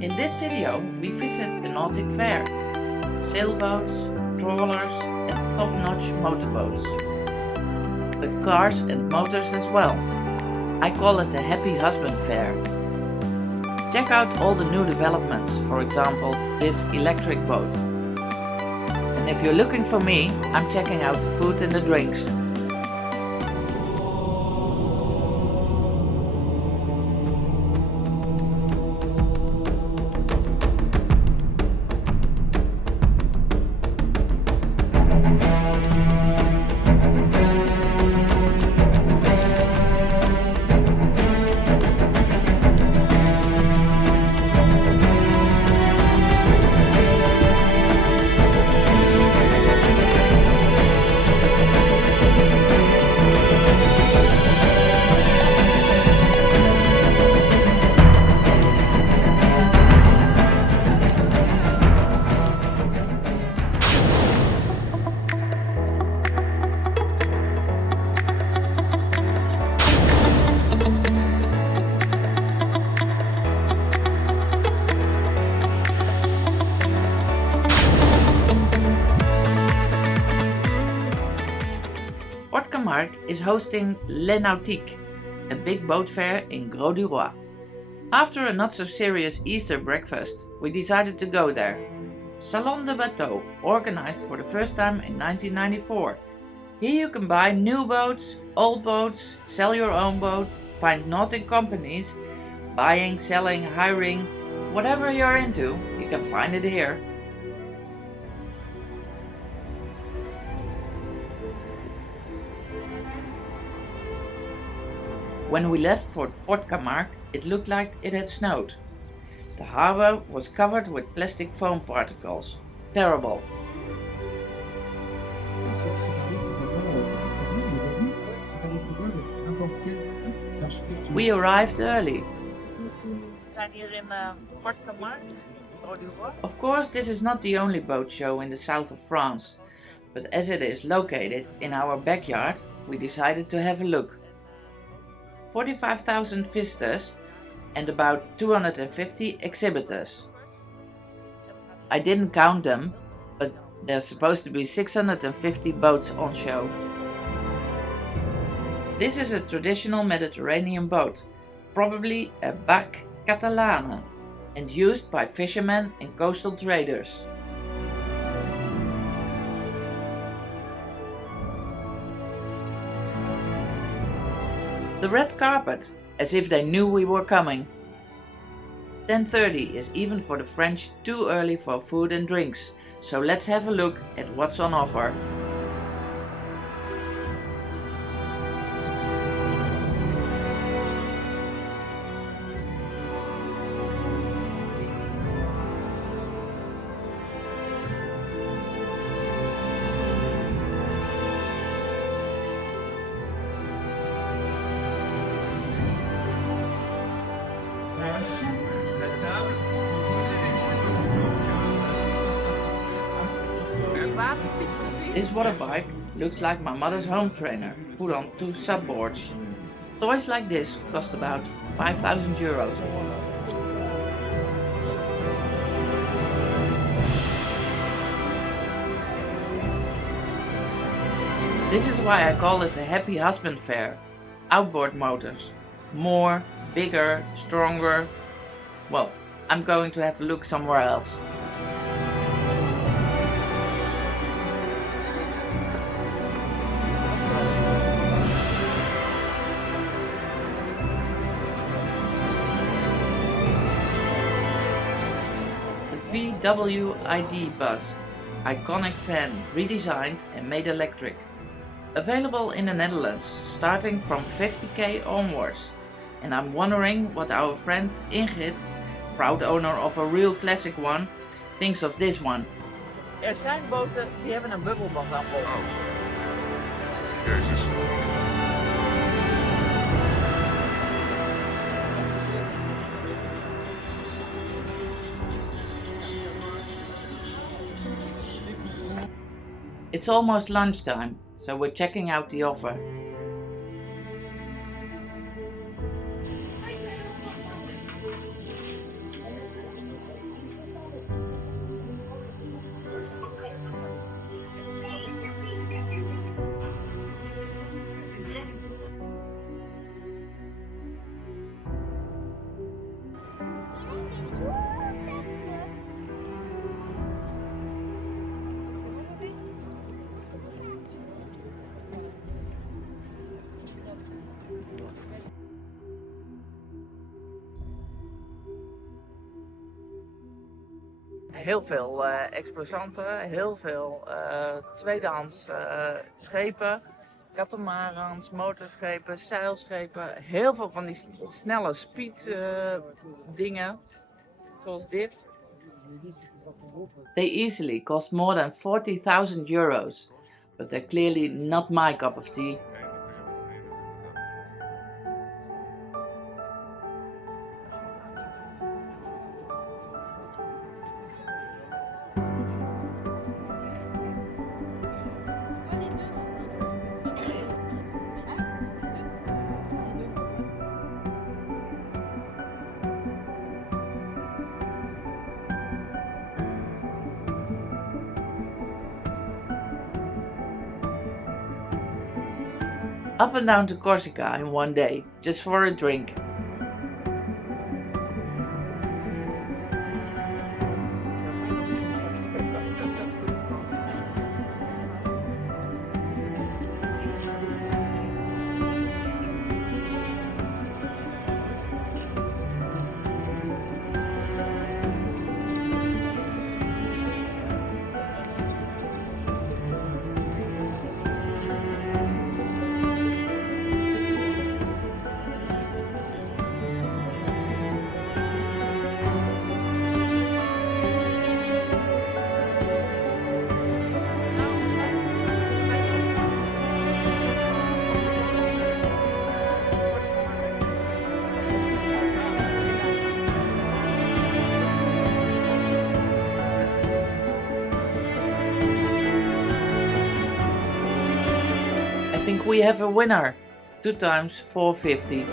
In this video we visit a Nautic fair, sailboats, trawlers and top-notch motorboats, but cars and motors as well. I call it a happy husband fair. Check out all the new developments, for example this electric boat. And if you're looking for me, I'm checking out the food and the drinks. Port Camargue is hosting Les Nautiques, a big boat fair in Gros du Roi. After a not so serious Easter breakfast, we decided to go there. Salon de Bateau, organized for the first time in 1994. Here you can buy new boats, old boats, sell your own boat, find nautic companies, buying, selling, hiring, whatever you're into, you can find it here. When we left for Port Camargue, it looked like it had snowed. The harbor was covered with plastic foam particles. Terrible. We arrived early. Of course, this is not the only boat show in the south of France, but as it is located in our backyard, we decided to have a look. 45,000 visitors and about 250 exhibitors. I didn't count them, but there's supposed to be 650 boats on show. This is a traditional Mediterranean boat, probably a barque catalane, and used by fishermen and coastal traders. The red carpet, as if they knew we were coming. 10:30 is even for the French too early for food and drinks, so let's have a look at what's on offer. This water bike looks like my mother's home trainer, put on 2 subboards. Toys like this cost about 5,000 euros. This is why I call it a happy husband fair. Outboard motors. More, bigger, stronger. Well, I'm going to have a look somewhere else. VWID bus, iconic van, redesigned and made electric. Available in the Netherlands, starting from 50k onwards. And I'm wondering what our friend Ingrid, proud owner of a real classic one, thinks of this one. Er zijn boten die hebben een bubbelbad aan boord. Oh. Jezus. It's almost lunchtime, so we're checking out the offer. heel veel exposanten, heel veel tweedehands schepen, catamarans, motorschepen, zeilschepen, heel veel van die snelle speed dingen, zoals dit. They easily cost more than 40,000 euros, but they're clearly not my cup of tea. Up and down to Corsica in one day, just for a drink. I think we have a winner. 2 times 450.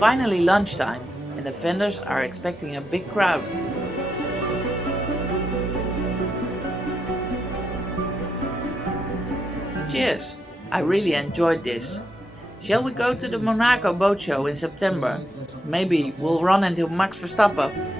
Finally lunchtime, and the vendors are expecting a big crowd. Cheers! I really enjoyed this. Shall we go to the Monaco Boat Show in September? Maybe we'll run into Max Verstappen.